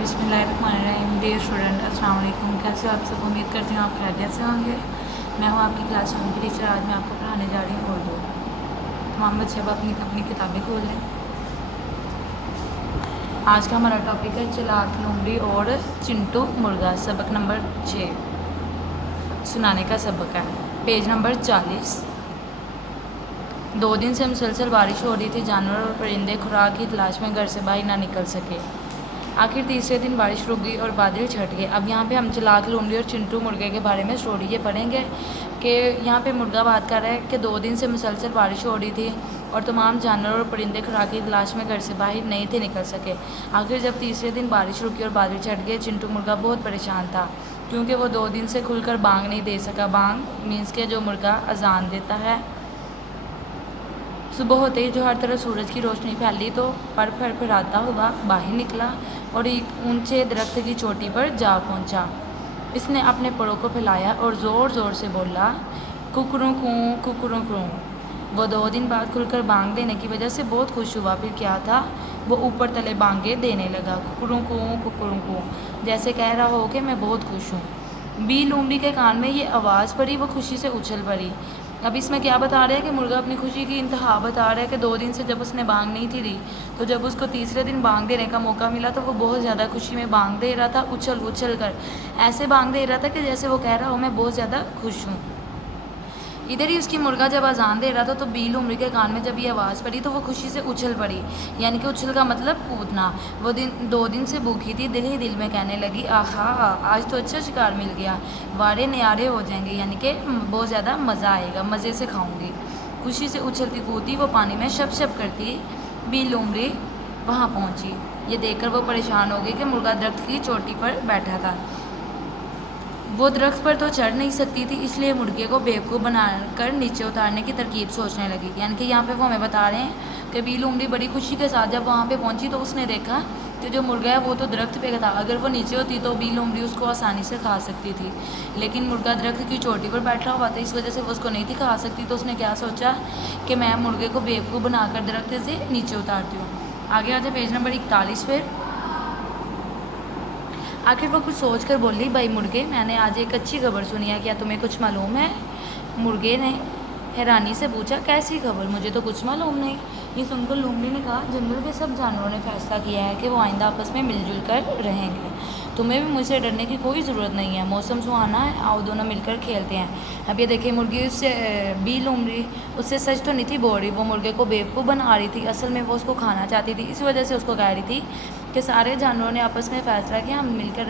बिस्मिल्लाहिर्रहमानिर्रहीम। Dear student, अस्सलाम वालेकुम। कैसे हो आप सब? उम्मीद करती हूँ आप खैरियत से होंगे। मैं हूँ आपकी क्लास 1 की टीचर। आज मैं आपको पढ़ाने जा रही हूँ उर्दू। तमाम बच्चे अब अपनी अपनी किताबें खोल लें। आज का हमारा टॉपिक है चलाक लोमड़ी और चिंटू मुर्गा। सबक नंबर 6 सुनाने का सबक है, पेज नंबर 40। 2 दिन से मुसलसल बारिश हो रही थी। जानवर और परिंदे खुराक की तलाश में घर से बाहर ना निकल सके। आखिर तीसरे दिन बारिश रुक गई और बादल छट गए। अब यहाँ पे हम चलाक लोमड़ी और चिंटू मुर्गे के बारे में स्टोरी ये पढ़ेंगे कि यहाँ पे मुर्गा बात कर रहा है कि 2 दिन से मुसलसल बारिश हो रही थी और तमाम जानवर और परिंदे खुराक की तलाश में घर से बाहर नहीं थे निकल सके। आखिर जब तीसरे दिन बारिश रुकी और बादल छट गए, चिंटू मुर्गा बहुत परेशान था क्योंकि वो 2 दिन से खुलकर बांग नहीं दे सका। बांग मीन्स के जो मुर्गा अजान देता है। सुबह होते ही जो हर तरफ सूरज की रोशनी फैली तो पर फड़फड़ाता हुआ बाहर निकला और एक ऊंचे दरख्त की चोटी पर जा पहुंचा। इसने अपने परों को फैलाया और ज़ोर ज़ोर से बोला, कुकरू कूँ कुकरू कूँ। वो 2 दिन बाद खुलकर बांग देने की वजह से बहुत खुश हुआ। फिर क्या था, वो ऊपर तले बांगे देने लगा, कुकरू कूँ, जैसे कह रहा हो कि मैं बहुत खुश हूँ। बी लोमड़ी के कान में ये आवाज़ पड़ी, वो खुशी से उछल पड़ी। अब इसमें क्या बता रहा है कि मुर्गा अपनी खुशी की इंतहा बता रहा है कि 2 दिन से जब उसने बांग नहीं थी दी, तो जब उसको तीसरे दिन बांग देने का मौका मिला तो वो बहुत ज़्यादा खुशी में बांग दे रहा था, उछल उछल कर। ऐसे बांग दे रहा था कि जैसे वो कह रहा हो मैं बहुत ज़्यादा खुश हूँ। इधर ही उसकी मुर्गा जब अजान दे रहा था तो बी लोमड़ी के कान में जब ये आवाज़ पड़ी तो वो खुशी से उछल पड़ी, यानी कि उछल का मतलब कूदना। वो 2 दिन से भूखी थी, दिल ही दिल में कहने लगी, आहा आज तो अच्छा शिकार मिल गया, वारे न्यारे हो जाएंगे, यानी कि बहुत ज़्यादा मज़ा आएगा, मज़े से खाऊंगी। खुशी से उछलती कूदती वो पानी में शप शप करती बी लोमड़ी वहाँ पहुँची। ये देखकर वो परेशान हो गई कि मुर्गा दरख्त की चोटी पर बैठा था, वो दरख्त पर तो चढ़ नहीं सकती थी, इसलिए मुर्गे को बेवकूफ़ बनाकर नीचे उतारने की तरकीब सोचने लगी। यानी कि यहाँ पे वो हमें बता रहे हैं कि बी लोमड़ी बड़ी खुशी के साथ जब वहाँ पे पहुँची तो उसने देखा कि जो मुर्गा है वो तो दरख्त पे था। अगर वो नीचे होती तो बी लोमड़ी उसको आसानी से खा सकती थी, लेकिन मुर्गा दरख्त की चोटी पर बैठा हुआ था, इस वजह से वो उसको नहीं थी खा सकती। तो उसने क्या सोचा कि मैं मुर्गे को बेवकूफ़ बनाकर दरख्त से नीचे उतारती हूँ। आगे आ जाए पेज नंबर 41 पर। आखिर वो कुछ सोच कर बोली, भाई मुर्गे, मैंने आज एक अच्छी खबर सुनी है, क्या तुम्हें कुछ मालूम है? मुर्गे ने हैरानी से पूछा, कैसी खबर? मुझे तो कुछ मालूम नहीं। ये सुनकर लोमड़ी ने कहा, जंगल के सब जानवरों ने फैसला किया है कि वो आइंदा आपस में मिलजुल कर रहेंगे। तुम्हें भी मुझसे डरने की कोई ज़रूरत नहीं है। मौसम सुहाना है, आओ दोनों मिलकर खेलते हैं। अब ये देखिए, मुर्गी उससे बी लोमड़ी उससे सच तो नहीं थी बोल रही, वो मुर्गे को बेवकूफ़ बना रही थी। असल में वो उसको खाना चाहती थी, इस वजह से उसको कह रही थी कि सारे जानवरों ने आपस में फ़ैसला किया हम मिलकर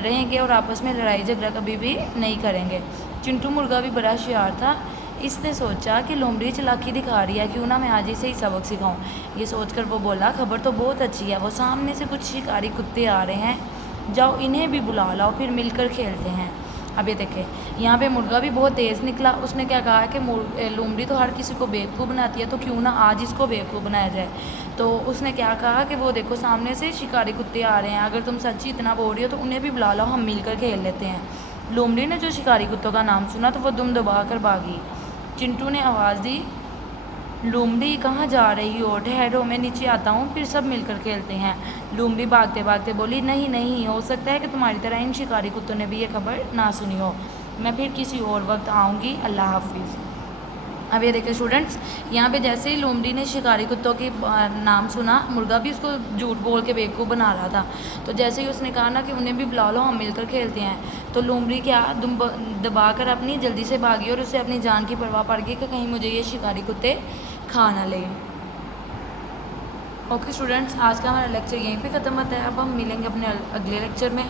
रहेंगे और आपस में लड़ाई झगड़ा कभी भी नहीं करेंगे। चिंटू मुर्गा भी बड़ा होशियार था। इसने सोचा कि लोमड़ी चालाकी दिखा रही है, क्यों ना मैं आज इसे ही सबक सिखाऊं। ये सोचकर वो बोला, खबर तो बहुत अच्छी है, वो सामने से कुछ शिकारी कुत्ते आ रहे हैं, जाओ इन्हें भी बुला लाओ, फिर मिलकर खेलते हैं। अब ये देखें, यहाँ पे मुर्गा भी बहुत तेज़ निकला। उसने क्या कहा कि लोमड़ी तो हर किसी को बेवकूफ़ बनाती है, तो क्यों ना आज इसको बेवकूफ़ बनाया जाए। तो उसने क्या कहा कि वो देखो सामने से शिकारी कुत्ते आ रहे हैं, अगर तुम सच्ची इतना बोल रही हो तो उन्हें भी बुला लो, हम मिलकर खेल लेते हैं। लोमड़ी ने जो शिकारी कुत्तों का नाम सुना तो वो दुम दबा कर भागी। चिंटू ने आवाज़ दी, लोमड़ी कहाँ जा रही हो? ठहरो, मैं नीचे आता हूँ, फिर सब मिलकर खेलते हैं। लोमड़ी भागते भागते बोली, नहीं नहीं, हो सकता है कि तुम्हारी तरह इन शिकारी कुत्तों ने भी ये खबर ना सुनी हो। मैं फिर किसी और वक्त आऊँगी, अल्लाह हाफिज़। अब ये देखिए स्टूडेंट्स, यहाँ पे जैसे ही लोमड़ी ने शिकारी कुत्तों के नाम सुना, मुर्गा भी उसको झूठ बोल के बेवकूफ़ बना रहा था। तो जैसे ही उसने कहा ना कि उन्हें भी बुला लो, हम मिलकर खेलते हैं, तो लोमड़ी क्या दबा कर अपनी जल्दी से भागी और उसे अपनी जान की परवाह पड़ गई कि कहीं मुझे ये शिकारी कुत्ते खा ना ले। ओके स्टूडेंट्स, आज का हमारा लेक्चर यहीं पे ख़त्म होता है। अब हम मिलेंगे अपने अगले लेक्चर में।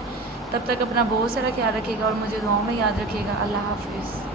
तब तक अपना बहुत सारा ख्याल रखिएगा और मुझे दुआओं में याद रखिएगा। अल्लाह हाफिज़।